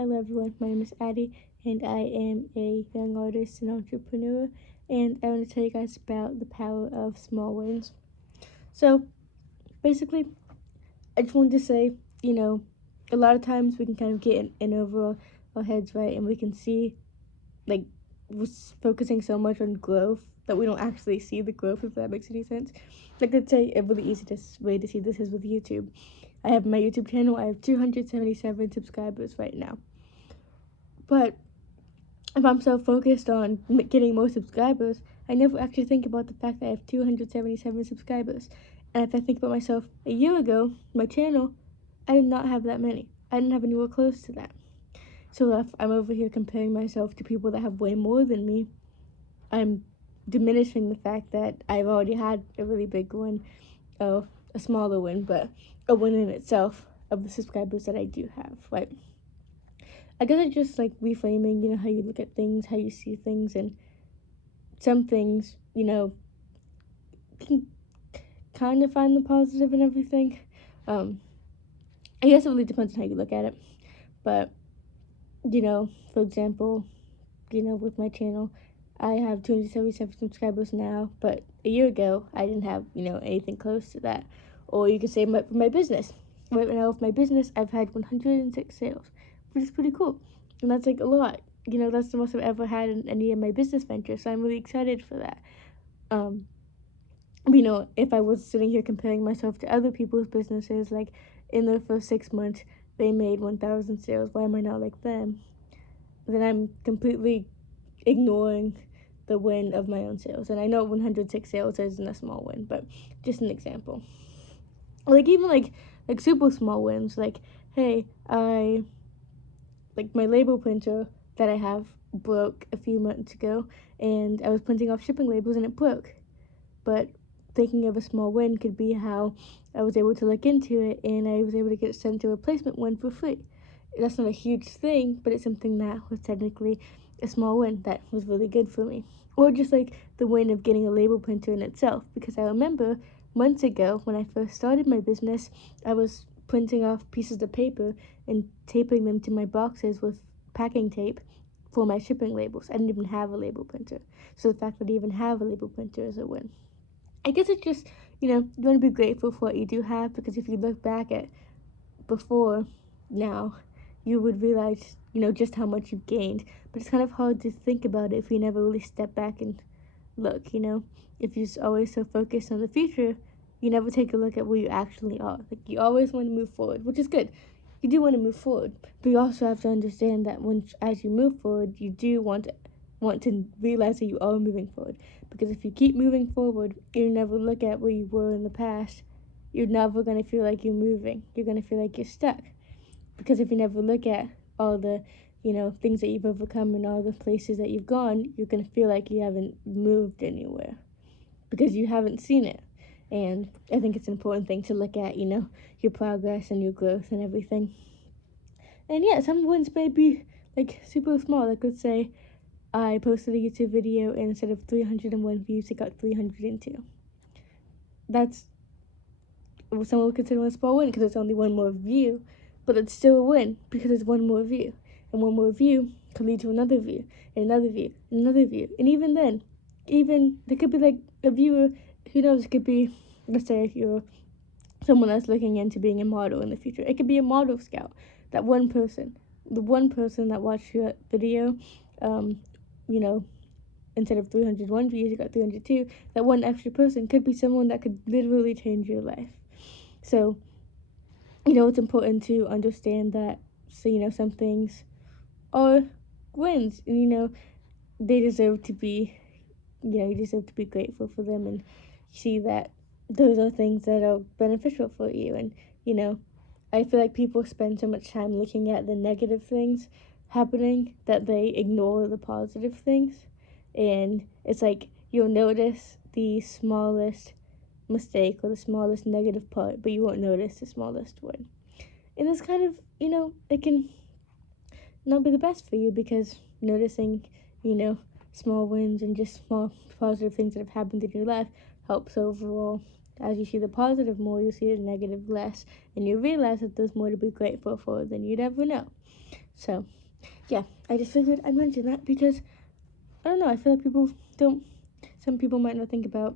Hello everyone, my name is Addie and I am a young artist and entrepreneur, and I want to tell you guys about the power of small wins. So basically, I just wanted to say, a lot of times we can kind of get in over our heads, right? And we can see, like, we're focusing so much on growth that we don't actually see the growth, if that makes any sense. Like, let's say a really easiest way to see this is with YouTube. I have my YouTube channel, I have 277 subscribers right now. But if I'm so focused on getting more subscribers, I never actually think about the fact that I have 277 subscribers. And if I think about myself a year ago, my channel, I did not have that many. I didn't have anywhere close to that. So if I'm over here comparing myself to people that have way more than me, I'm diminishing the fact that I've already had a really big win, a smaller win, but a win in itself of the subscribers that I do have, right? I guess it's just like reframing, how you look at things, how you see things, and some things, can kind of find the positive in everything. I guess it really depends on how you look at it. But, for example, with my channel, I have 277 subscribers now, but a year ago, I didn't have, anything close to that. Or you could say my business. Right now, with my business, I've had 106 sales, which is pretty cool. And that's like a lot. That's the most I've ever had in any of my business ventures, so I'm really excited for that. If I was sitting here comparing myself to other people's businesses, like in their first 6 months, they made 1,000 sales, why am I not like them? Then I'm completely ignoring the win of my own sales. And I know 106 sales isn't a small win, but just an example. Like even like super small wins, like, hey, my label printer that I have broke a few months ago, and I was printing off shipping labels and it broke. But thinking of a small win could be how I was able to look into it and I was able to get sent a replacement one for free. That's not a huge thing, but it's something that was technically a small win that was really good for me. Or just like the win of getting a label printer in itself, because I remember months ago when I first started my business, I was printing off pieces of paper and taping them to my boxes with packing tape for my shipping labels. I didn't even have a label printer. So the fact that I even have a label printer is a win. I guess it's just, you want to be grateful for what you do have, because if you look back at before now, you would realize, just how much you've gained. But it's kind of hard to think about it if you never really step back and look, If you're always so focused on the future, you never take a look at where you actually are. Like, you always want to move forward, which is good. You do want to move forward, but you also have to understand that as you move forward, you do want to realize that you are moving forward. Because if you keep moving forward, you never look at where you were in the past, you're never going to feel like you're moving. You're going to feel like you're stuck. Because if you never look at all the, things that you've overcome and all the places that you've gone, you're going to feel like you haven't moved anywhere because you haven't seen it. And I think it's an important thing to look at, your progress and your growth and everything. And yeah, some wins may be like super small. Like, let's say I posted a YouTube video and instead of 301 views, it got 302. That's what someone would consider a small win because it's only one more view, but it's still a win because it's one more view. And one more view could lead to another view, and another view, and another view. And even then, there could be like a viewer, who knows, it could be, let's say if you're someone that's looking into being a model in the future. It could be a model scout. That one person, the one person that watched your video, you know, instead of 301 views, you got 302. That one extra person could be someone that could literally change your life. So, it's important to understand that. So, some things are wins, and they deserve to be, you deserve to be grateful for them and see that those are things that are beneficial for you. And I feel like people spend so much time looking at the negative things happening that they ignore the positive things. And it's like you'll notice the smallest mistake or the smallest negative part, but you won't notice the smallest one. And it's kind of, it can not be the best for you because noticing, small wins and just small positive things that have happened in your life helps overall. As you see the positive more, you'll see the negative less, and you realize that there's more to be grateful for than you'd ever know. So, yeah, I just figured I'd mention that because, I don't know, I feel like some people might not think about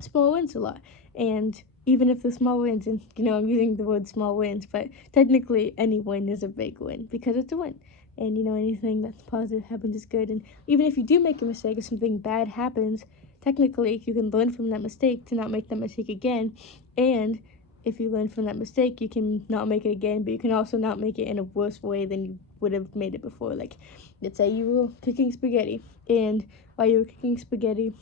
small wins a lot. And even if the small wins, and I'm using the word small wins, but technically any win is a big win because it's a win. And anything that's positive happens is good. And even if you do make a mistake or something bad happens, technically you can learn from that mistake to not make that mistake again. And if you learn from that mistake, you can not make it again, but you can also not make it in a worse way than you would have made it before. Like, let's say you were cooking spaghetti, and while you were cooking spaghetti,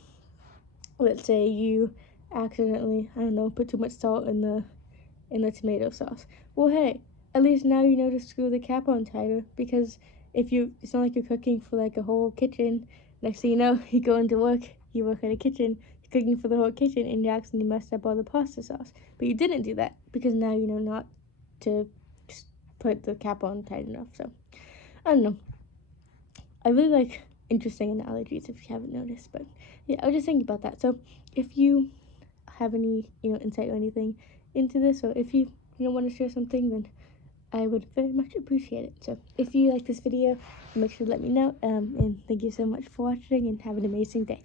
let's say you accidentally, I don't know, put too much salt in the tomato sauce. Well, hey, at least now you know to screw the cap on tighter, because it's not like you're cooking for like a whole kitchen. Next thing you know, you go into work, you work at a kitchen, you're cooking for the whole kitchen, and you accidentally messed up all the pasta sauce. But you didn't do that because now you know not to just put the cap on tight enough. So I don't know. I really like interesting analogies if you haven't noticed, but yeah, I was just thinking about that. So if you have any insight or anything into this, or if you want to share something, then I would very much appreciate it. So if you like this video, make sure to let me know, and thank you so much for watching, and have an amazing day.